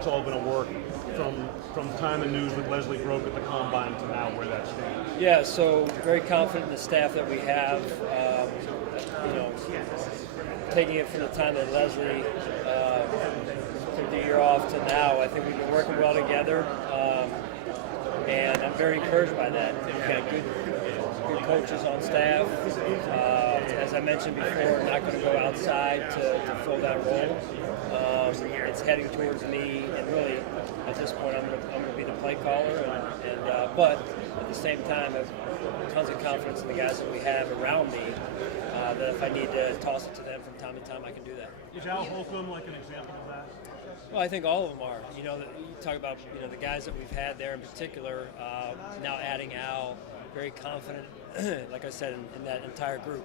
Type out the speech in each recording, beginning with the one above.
It's all going to work from time and news with Leslie Broke at the Combine to now where that stands? Yeah, so very confident in the staff that we have. Taking it from the time that Leslie took the year off to now, I think we've been working well together, and I'm very encouraged by that. We've got good coaches on staff. As I mentioned before, I'm not going to go outside to fill that role. It's heading towards me, and really, at this point, I'm going to be the play caller. But at the same time, I have tons of confidence in the guys that we have around me. That if I need to toss it to them from time to time, I can do that. Is Al Holcomb like an example of that? Well, I think all of them are. You talk about the guys that we've had there in particular. Now adding Al, very confident, like I said, in that entire group.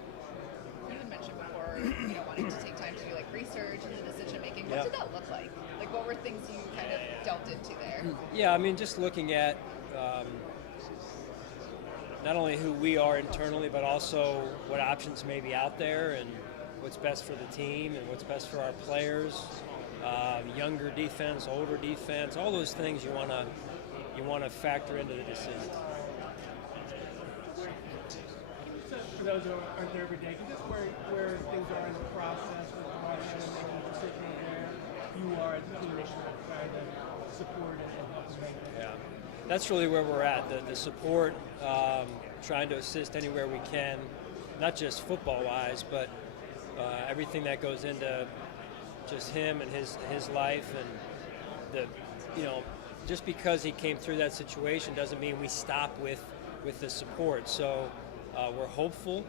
You had mentioned before, wanting to take time to do like research and the decision making. What Yep. did that look like? Like, what were things you kind of delved into there? Yeah, I mean, just looking at not only who we are internally, but also what options may be out there and what's best for the team and what's best for our players. Younger defense, older defense, all those things you want to factor into the decision. For those who aren't there every day, can you just where things are in the process with the right hand and making a decision where you are as a team trying to support and help them make that? Yeah, that's really where we're at. The support, trying to assist anywhere we can, not just football-wise, but everything that goes into just him and his life, and just because he came through that situation doesn't mean we stop with the support. So we're hopeful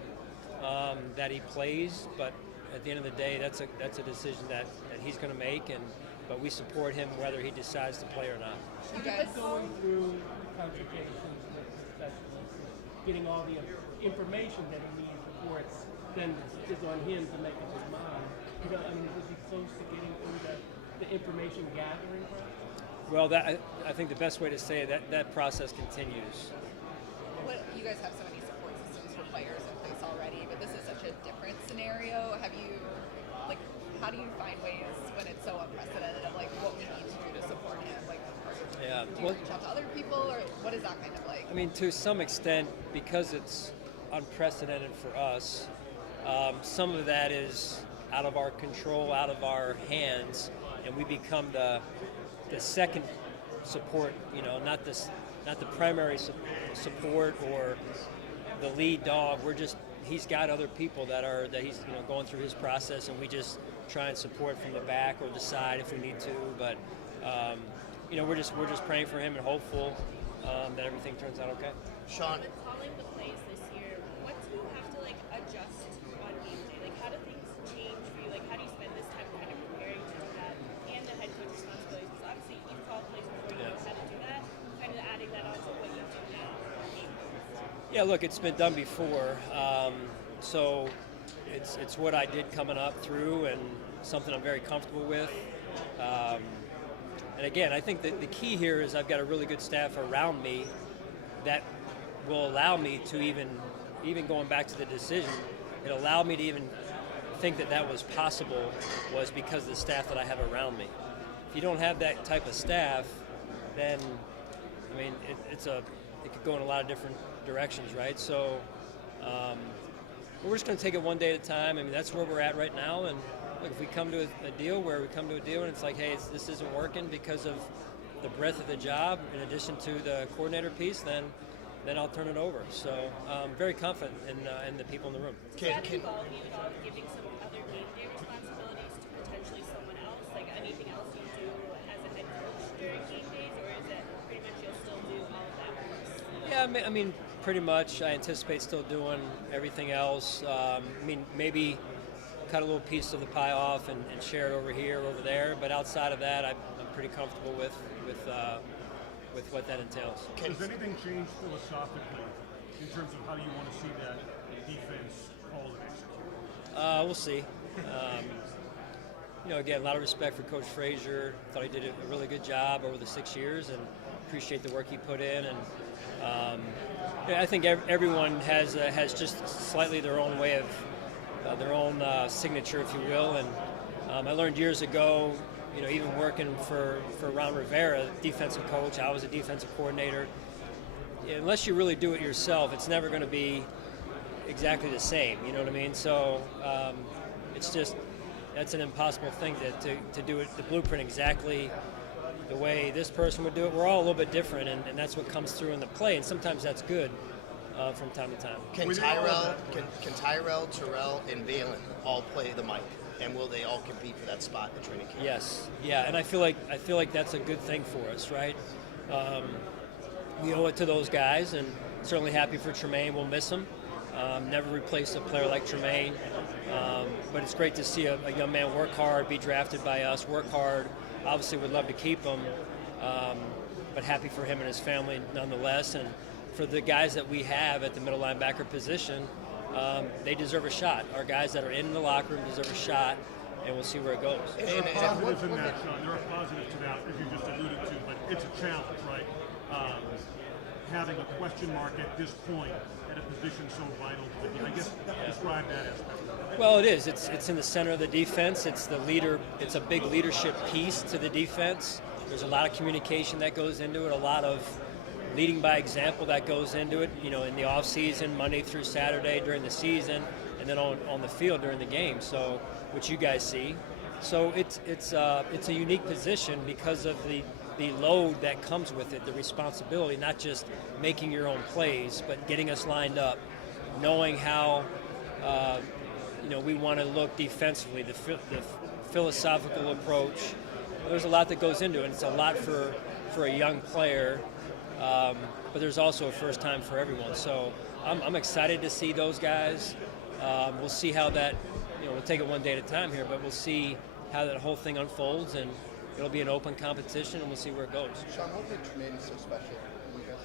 that he plays, but at the end of the day, that's a decision that he's going to make, but we support him whether he decides to play or not. You guys Going through consultations with specialists, getting all the information that he needs before it's then is on him to make up his mind. Is he close to getting through the information gathering process? Well, I think the best way to say it, that process continues. You guys have so many support systems for players in place already, but this is such a different scenario. How do you find ways when it's so unprecedented of like what we need to do to support him? Do you reach out to other people, or what is that kind of like? I mean, to some extent, because it's unprecedented for us, some of that is out of our control, out of our hands, and we become the second support. Not the primary support or the lead dog. He's got other people that he's going through his process, and we just try and support from the back or the side if we need to. But we're just praying for him and hopeful that everything turns out okay. Sean, Calling the plays this year, what do you have to adjust on game day? How do things change for you? How do you spend this time kind of preparing to do that and the head coach responsibilities? Because obviously you've called plays before, you know how to do that, kind of adding that on to what you do now. Yeah, look, it's been done before, so it's what I did coming up through and something I'm very comfortable with. And again, I think that the key here is I've got a really good staff around me that will allow me to even going back to the decision, it allowed me to even think that was possible was because of the staff that I have around me. If you don't have that type of staff, then, I mean, it could go in a lot of different directions, right? So we're just going to take it one day at a time. I mean, that's where we're at right now. And look, if we come to a deal and it's like, hey, this isn't working because of the breadth of the job in addition to the coordinator piece, then I'll turn it over. So I'm very confident in the people in the room. Does that involve you at all giving some other game day responsibilities to potentially someone else? Anything else you do as a head coach during game days, or is it pretty much you'll still do all of that? Yeah, I mean, pretty much. I anticipate still doing everything else. Maybe cut a little piece of the pie off and share it over here, over there. But outside of that, I'm pretty comfortable with what that entails. Does anything change philosophically in terms of how you want to see that defense called and executed? We'll see. Again, a lot of respect for Coach Frazier. Thought he did a really good job over the 6 years, and appreciate the work he put in. And I think everyone has just slightly their own way of their own signature, if you will. And I learned years ago, even working for Ron Rivera, defensive coach, I was a defensive coordinator. Unless you really do it yourself, it's never going to be exactly the same. You know what I mean? So it's just that's an impossible thing to do it the blueprint exactly the way this person would do it. We're all a little bit different, and that's what comes through in the play, and sometimes that's good from time to time. Can Tyrell, Terrell, and Valen all play the mic, and will they all compete for that spot in training camp? Yes, yeah, and I feel like that's a good thing for us, right? We owe it to those guys, and certainly happy for Tremaine. We'll miss him. Never replace a player like Tremaine, but it's great to see a young man work hard, be drafted by us, work hard. Obviously, would love to keep him, but happy for him and his family nonetheless. And for the guys that we have at the middle linebacker position, they deserve a shot. Our guys that are in the locker room deserve a shot, and we'll see where it goes. There are positives in that, Sean. There are positives to that, as you just alluded to, but it's a challenge, right? Having a question mark at this point at a position so vital to the team. I guess describe that aspect. Well, it is. It's in the center of the defense. It's the leader. It's a big leadership piece to the defense. There's a lot of communication that goes into it, a lot of leading by example that goes into it, in the off season, Monday through Saturday during the season, and then on the field during the game. So, which you guys see. So it's a unique position because of the load that comes with it, the responsibility, not just making your own plays, but getting us lined up, knowing how we want to look defensively, the philosophical approach. There's a lot that goes into it. It's a lot for a young player, but there's also a first time for everyone. So I'm excited to see those guys. We'll see how that, we'll take it one day at a time here, but we'll see how that whole thing unfolds, and it'll be an open competition, and we'll see where it goes. Sean, what made Tremaine so special for you guys?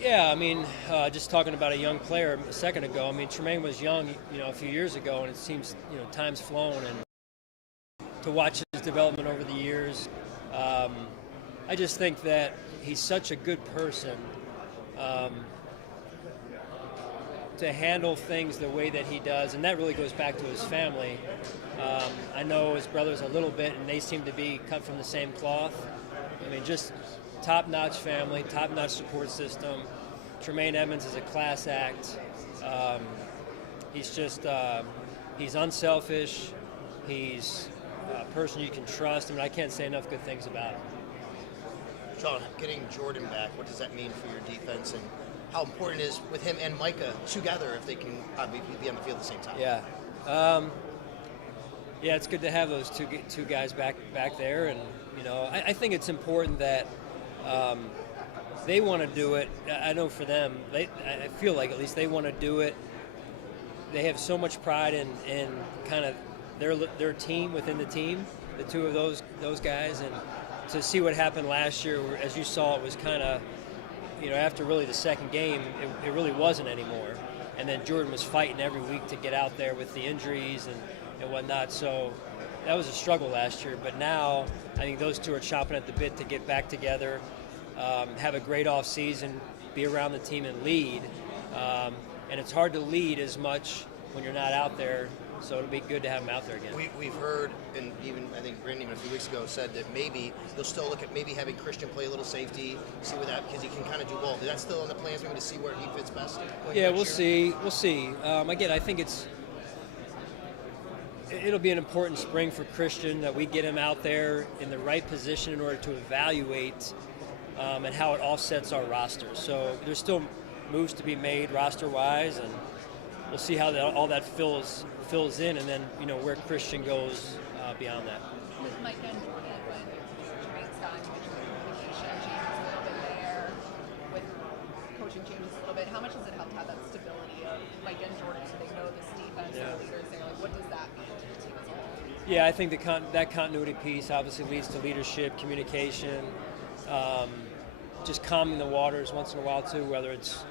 Yeah, I mean, just talking about a young player a second ago, I mean, Tremaine was young, a few years ago, and it seems, time's flown, and to watch his development over the years, I just think that he's such a good person to handle things the way that he does, and that really goes back to his family. I know his brothers a little bit, and they seem to be cut from the same cloth. I mean, just top-notch family, top-notch support system. Tremaine Edmonds is a class act. He's just, he's unselfish. He's a person you can trust. I mean, I can't say enough good things about him. Sean, getting Jordan back, what does that mean for your defense, and how important it is with him and Micah together if they can be on the field at the same time? Yeah. Yeah, it's good to have those two guys back there, and I think it's important that they want to do it. I know for them, I feel like at least they want to do it. They have so much pride in kind of their team within the team, the two of those guys, and to see what happened last year, as you saw, it was kind of, after really the second game, it really wasn't anymore. And then Jordan was fighting every week to get out there with the injuries and whatnot. So that was a struggle last year. But now I think those two are chomping at the bit to get back together, have a great off season, be around the team and lead. And it's hard to lead as much when you're not out there. So it'll be good to have him out there again. We've heard, and even I think Brandon a few weeks ago said that maybe they'll still look at maybe having Christian play a little safety, see where that, because he can kind of do both. Is that still on the plans? Maybe to see where he fits best? Yeah, we'll see. We'll see. Again, I think it'll be an important spring for Christian that we get him out there in the right position in order to evaluate and how it offsets our roster. So there's still moves to be made roster-wise, and we'll see how all that fills in, and then where Christian goes beyond that. With Mike and Jordan, when Tremaine's gone, you mentioned the communication changes a little bit there, with coaching changes a little bit. How much does it help to have that stability of Mike and Jordan, so they know this defense, the leaders there? Like, what does that mean to the team as a whole? Yeah, I think that continuity piece obviously leads to leadership, communication, just calming the waters once in a while too, whether it's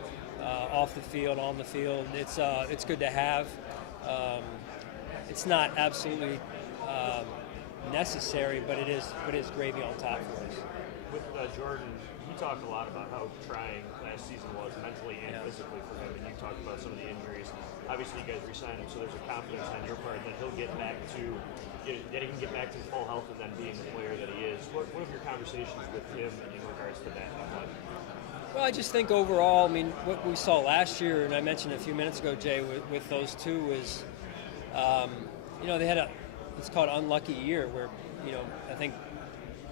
off the field, on the field. It's good to have. It's not absolutely necessary, but it is gravy on top for us. With Jordan, he talked a lot about how trying last season was mentally and physically for him, and you talked about some of the injuries. Obviously, you guys re-signed him, so there's a confidence on your part that he'll get back to, that he can get back to full health and then being the player that he is. What have your conversations with him in regards to that? Well, I just think overall, I mean, what we saw last year, and I mentioned a few minutes ago, Jay, with those two was, they had it's called unlucky year where,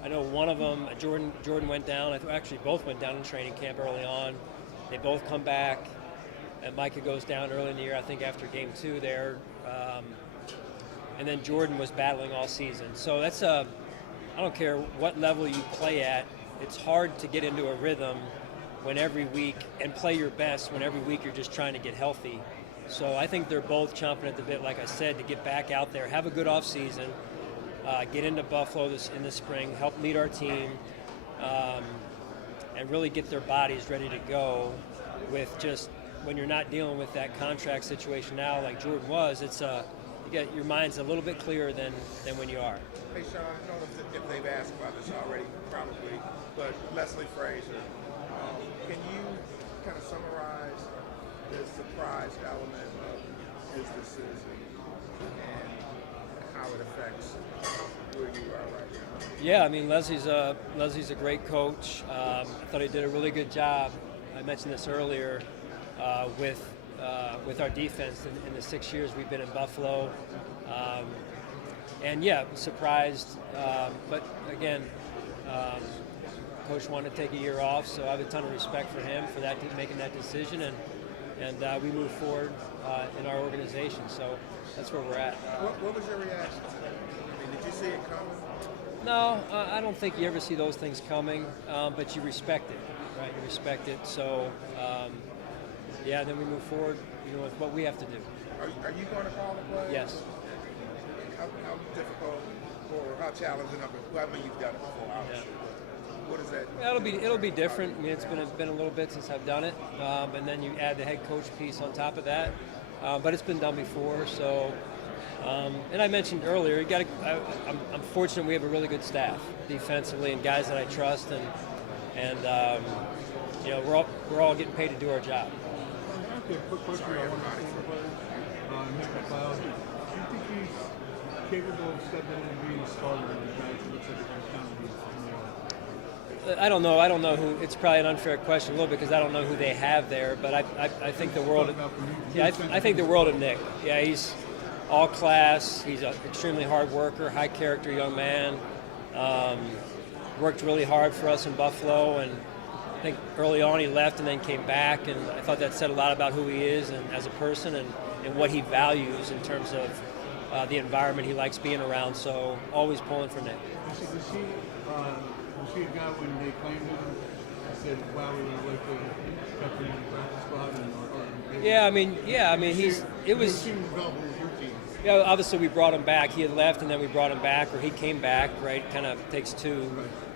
I know one of them, Jordan went down. Actually, both went down in training camp early on. They both come back. And Micah goes down early in the year, I think after game 2 there. And then Jordan was battling all season. So that's I don't care what level you play at, it's hard to get into a rhythm when every week, and play your best when every week you're just trying to get healthy. So I think they're both chomping at the bit, like I said, to get back out there, have a good off season, get into Buffalo in the spring, help lead our team, and really get their bodies ready to go with just, when you're not dealing with that contract situation now like Jordan was, it's you get your mind's a little bit clearer than when you are. Hey Sean, I don't know if they've asked about this already, probably, but Leslie Frazier, can you kind of summarize the surprise element of his decision and how it affects where you are right now? Yeah, I mean Leslie's a great coach. I thought he did a really good job. I mentioned this earlier. With our defense in the 6 years we've been in Buffalo, and yeah, surprised. But again, Coach wanted to take a year off, so I have a ton of respect for him for that, making that decision, and we move forward in our organization. So that's where we're at. What was your reaction to that? I mean, did you see it coming? No, I don't think you ever see those things coming, but you respect it, right? You respect it. So. Yeah, then we move forward, with what we have to do. Are you going to call the play? Yes. How difficult or how challenging? I mean, you've done it before, obviously. Yeah. What is that? Yeah, it'll be different. I mean, it's been a little bit since I've done it, and then you add the head coach piece on top of that. But it's been done before, so. And I mentioned earlier, I'm fortunate we have a really good staff defensively and guys that I trust, and we're all getting paid to do our job. A quick question I want to ask Nick McLeod. Do you think he's capable of stepping in and being a starter in the match? It looks like it's kind of I don't know. I don't know who. It's probably an unfair question a little bit because I don't know who they have there. But I think the world. I think the world of Nick. Yeah, he's all class. He's an extremely hard worker, high character young man. Worked really hard for us in Buffalo, and I think early on he left and then came back, and I thought that said a lot about who he is and as a person and what he values in terms of the environment he likes being around. So always pulling for Nick. Was he a guy when they claimed him and said, wow, we would like to cut him in the practice squad? Yeah, obviously we brought him back. He had left and then we brought him back, or he came back, right? Kind of takes two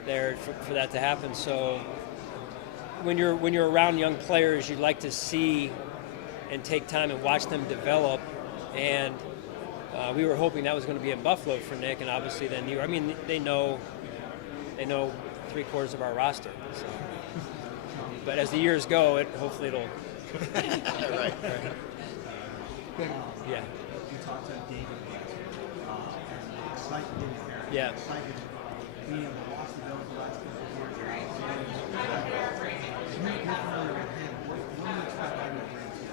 there for that to happen. So when you're around young players, you like to see and take time and watch them develop. And we were hoping that was going to be in Buffalo for Nick, and obviously then they know 3/4 of our roster. So. But as the years go, hopefully it'll. Right. Yeah. You talked to David, and it's like being there. Yeah. It's like being able to watch the Bills the last couple of years. You're familiar with him. What do you expect him to bring to you?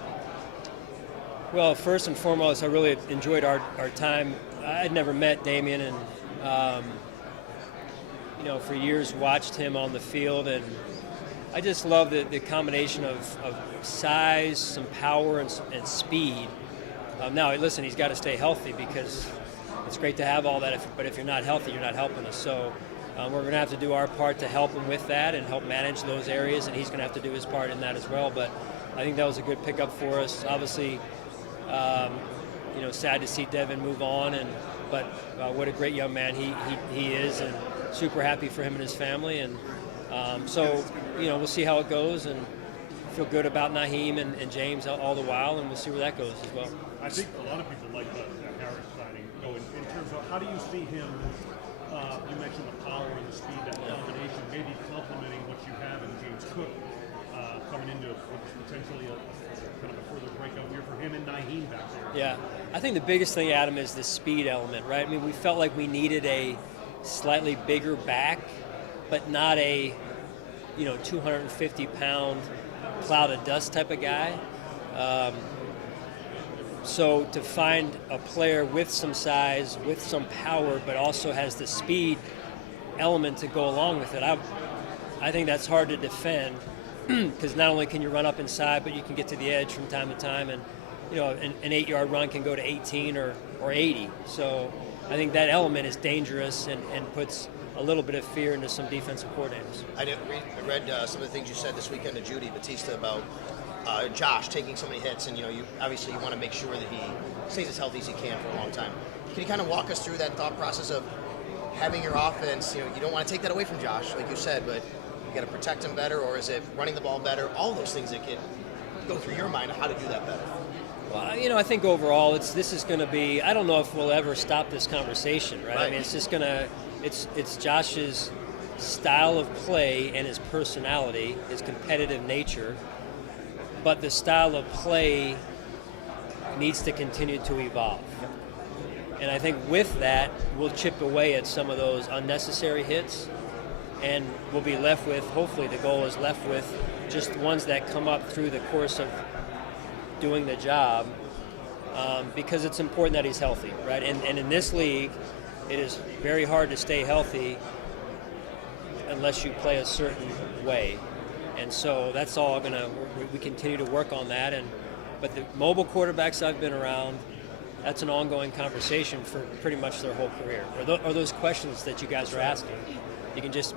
Well, first and foremost, I really enjoyed our time. I'd never met Damien, and for years watched him on the field, and I just love the combination of size, some power, and speed. Now, listen, he's got to stay healthy because it's great to have all that, but if you're not healthy, you're not helping us. So we're going to have to do our part to help him with that and help manage those areas, and he's going to have to do his part in that as well. But I think that was a good pickup for us. Obviously, sad to see Devin move on, but what a great young man he is, and super happy for him and his family. And so we'll see how it goes, and feel good about Naheem and James all the while, and we'll see where that goes as well. I think a lot of people like the Harris signing, in terms of how do you see him? You mentioned the power and the speed, that combination, maybe complementing what you have in James Cook coming into what's potentially a kind of a further breakout year for him and Naheem back there. Yeah, I think the biggest thing, Adam, is the speed element, right? I mean, we felt like we needed a slightly bigger back, but not a 250-pound cloud of dust type of guy. So to find a player with some size, with some power, but also has the speed element to go along with it, I think that's hard to defend because not only can you run up inside, but you can get to the edge from time to time, and an 8-yard run can go to 18 or 80. So I think that element is dangerous and puts a little bit of fear into some defensive coordinators. I read some of the things you said this weekend to Judy Batista about Josh taking so many hits, and you obviously want to make sure that he stays as healthy as he can for a long time. Can you kind of walk us through that thought process of having your offense? You don't want to take that away from Josh, like you said, but you got to protect him better, or is it running the ball better? All those things that can go through your mind of how to do that better. Well, I think overall, this is going to be. I don't know if we'll ever stop this conversation, right? I mean, it's just gonna. It's Josh's style of play and his personality, his competitive nature. But the style of play needs to continue to evolve. And I think with that, we'll chip away at some of those unnecessary hits, and we'll be left with, hopefully the goal is left with just ones that come up through the course of doing the job, because it's important that he's healthy, right? And in this league, it is very hard to stay healthy unless you play a certain way. And so that's all we continue to work on that. But the mobile quarterbacks I've been around, that's an ongoing conversation for pretty much their whole career. Or those questions that you guys are asking, you can just,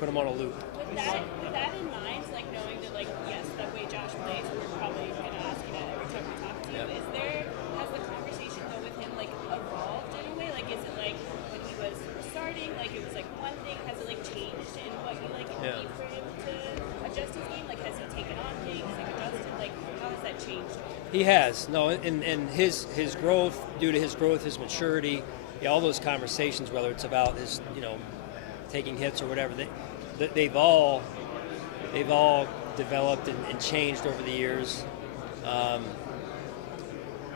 put them on a loop. With that in mind, knowing that, yes, that way Josh plays, we're probably going to ask you that every time we talk to you. Yeah. Has the conversation though with him evolved in a way? Is it when he was starting, it was one thing? Has it changed in what you need for him to adjust his game? Has he taken on things, adjusted? How has that changed? He has. No, and his growth, due to his growth, his maturity, all those conversations, whether it's about his, taking hits or whatever, they've all developed and changed over the years.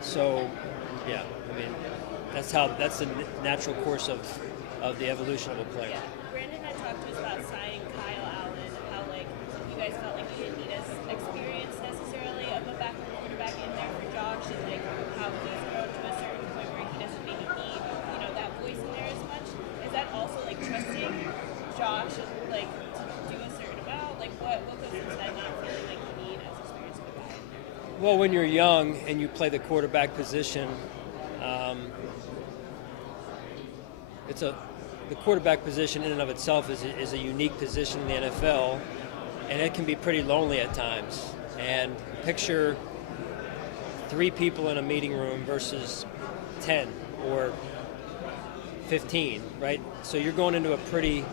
So, yeah, I mean, that's the natural course of the evolution of a player. Yeah. Brandon had talked to us about signing Kyle Allen and how you guys felt you didn't need as experience necessarily of a backup quarterback in there for Josh, and how he's grown to a certain point where he doesn't maybe need that voice in there as much. Is that also trusting Josh and to do a certain amount? What goes into that not feeling like you need as experience of a guy? Well, when you're young and you play the quarterback position, the quarterback position in and of itself is a unique position in the NFL, and it can be pretty lonely at times. And picture 3 people in a meeting room versus 10 or 15, right? So you're going into a pretty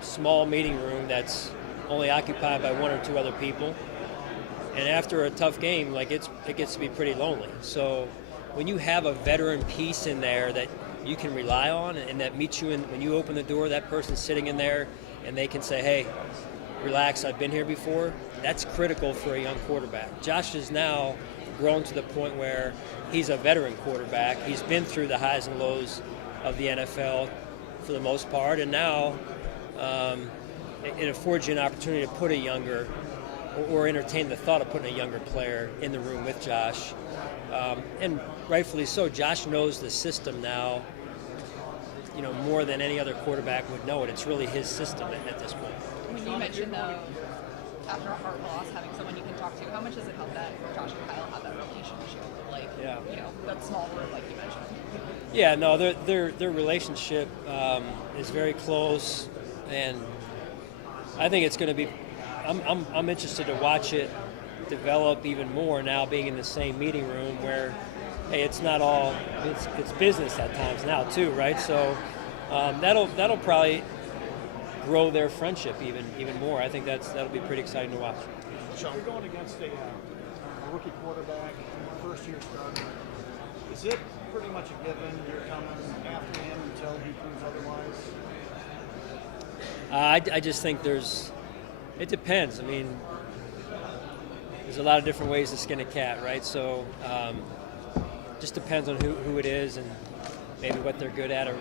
small meeting room that's only occupied by 1 or 2 other people. And after a tough game, it gets to be pretty lonely. So when you have a veteran piece in there that you can rely on and that meets you when you open the door, that person's sitting in there and they can say, hey, relax, I've been here before, that's critical for a young quarterback. Josh has now grown to the point where he's a veteran quarterback. He's been through the highs and lows of the NFL for the most part, and now it affords you an opportunity to put a younger or entertain the thought of putting a younger player in the room with Josh. And rightfully so, Josh knows the system now, more than any other quarterback would know it. It's really his system at this point. When you mentioned, though, after a hard loss, having someone you can talk to, how much does it help that Josh and Kyle have that relationship of, that small group like you mentioned? Yeah, no, their relationship is very close, and I think it's going to be. I'm interested to watch it develop even more now, being in the same meeting room where, hey, it's not all it's business at times now too, right? So that'll probably grow their friendship even more. I think that'll be pretty exciting to watch. So you're going against a rookie quarterback, first-year starter. Is it pretty much a given you're coming after him until he proves otherwise? I just think it depends. I mean, there's a lot of different ways to skin a cat, right? So just depends on who it is and maybe what they're good at or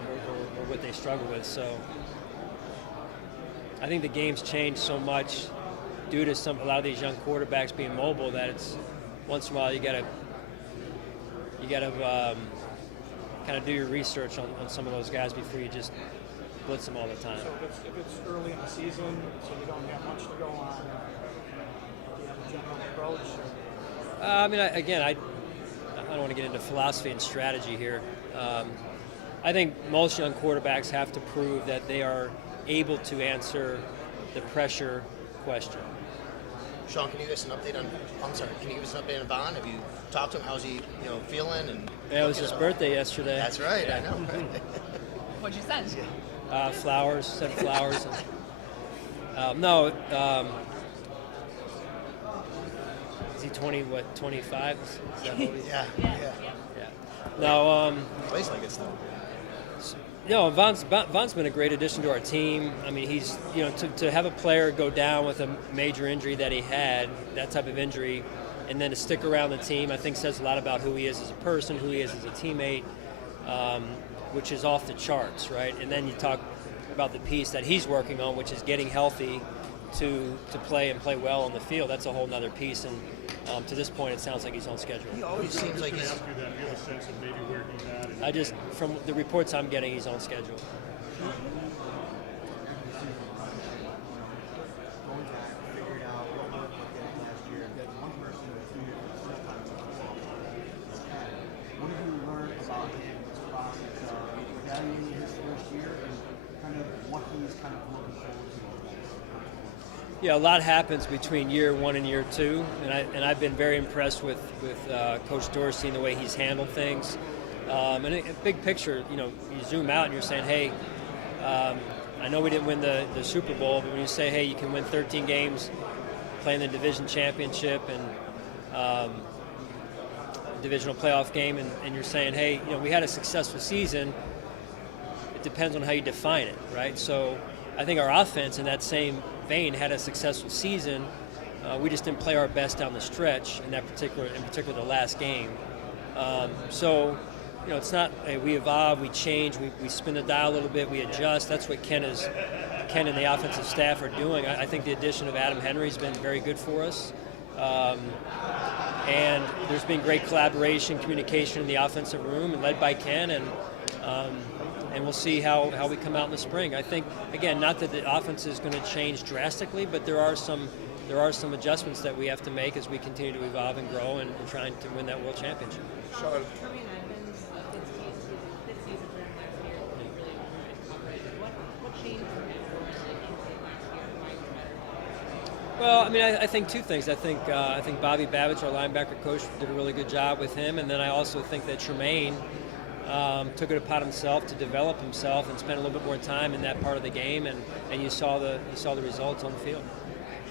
what they struggle with. So I think the game's changed so much due to a lot of these young quarterbacks being mobile that it's once in a while you gotta kind of do your research on some of those guys before you just blitz them all the time. So if it's early in the season, so you don't have much to go on, do you have a general approach? I mean, I don't want to get into philosophy and strategy here. I think most young quarterbacks have to prove that they are able to answer the pressure question. Sean, can you give us an update on? I'm sorry. Can you give us an update on Vaughn? Have you talked to him? How's he, feeling? And Yeah, it was his birthday yesterday. That's right. I know. What'd you send? Flowers, sent flowers. No, is he 25? Is that what he's, Yeah. No, Plays like it's though. Vaughn's been a great addition to our team. I mean, he's, to have a player go down with a major injury that he had, that type of injury, and then to stick around the team, I think says a lot about who he is as a person, who he is as a teammate, which is off the charts, right? And then you talk about the piece that he's working on, which is getting healthy to play and play well on the field. That's a whole nother piece, and to this point, it sounds like he's on schedule. He always seems like he's. Ask you that. Do you have a sense of maybe where he's at? I just, from the reports I'm getting, he's on schedule. Going back, figured out what worked last year, and that one person who threw it for the first time in football. What have you learned about him in this process of evaluating his first year and kind of what he's kind of looking forward to? Yeah, a lot happens between year one and year two, and I've been very impressed with Coach Dorsey and the way he's handled things. And a big picture, you zoom out and you're saying, hey, I know we didn't win the Super Bowl, but when you say, hey, you can win 13 games, playing the division championship and divisional playoff game, and you're saying, hey, we had a successful season. It depends on how you define it, right? So I think our offense in that same vein had a successful season. We just didn't play our best down the stretch in particular the last game. So it's not we evolve, we change, we spin the dial a little bit, we adjust. That's what Ken and the offensive staff are doing. I think the addition of Adam Henry has been very good for us. And there's been great collaboration, communication in the offensive room, and led by Ken, and we'll see how we come out in the spring. I think, again, not that the offense is going to change drastically, but there are some adjustments that we have to make as we continue to evolve and grow and trying to win that world championship. Sean, Coming Evans, this season from last year, he really incorporated. What changed for him from last year? Well, I mean, I think two things. I think Bobby Babbage, our linebacker coach, did a really good job with him, and then I also think that Tremaine took it upon himself to develop himself and spend a little bit more time in that part of the game, and you saw the results on the field.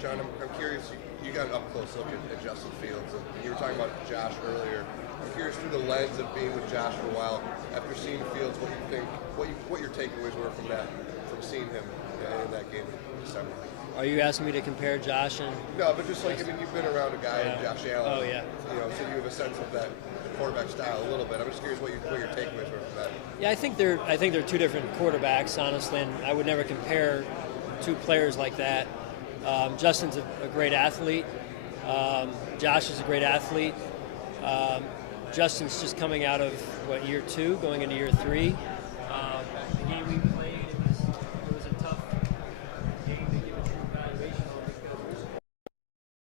Sean, I'm curious, you got an up-close look at Justin Fields, and you were talking about Josh earlier. I'm curious through the lens of being with Josh for a while, after seeing Fields, what you think, what your takeaways were from seeing him in that game in December. Are you asking me to compare Josh and? No, but just like, I mean, you've been around a guy, Josh Allen. Oh, yeah. So you have a sense of that quarterback style a little bit. I'm just curious what your takeaways were from that. Yeah, I think they're two different quarterbacks, honestly, and I would never compare two players like that. Justin's a great athlete. Josh is a great athlete. Justin's just coming out of year 2, going into year 3.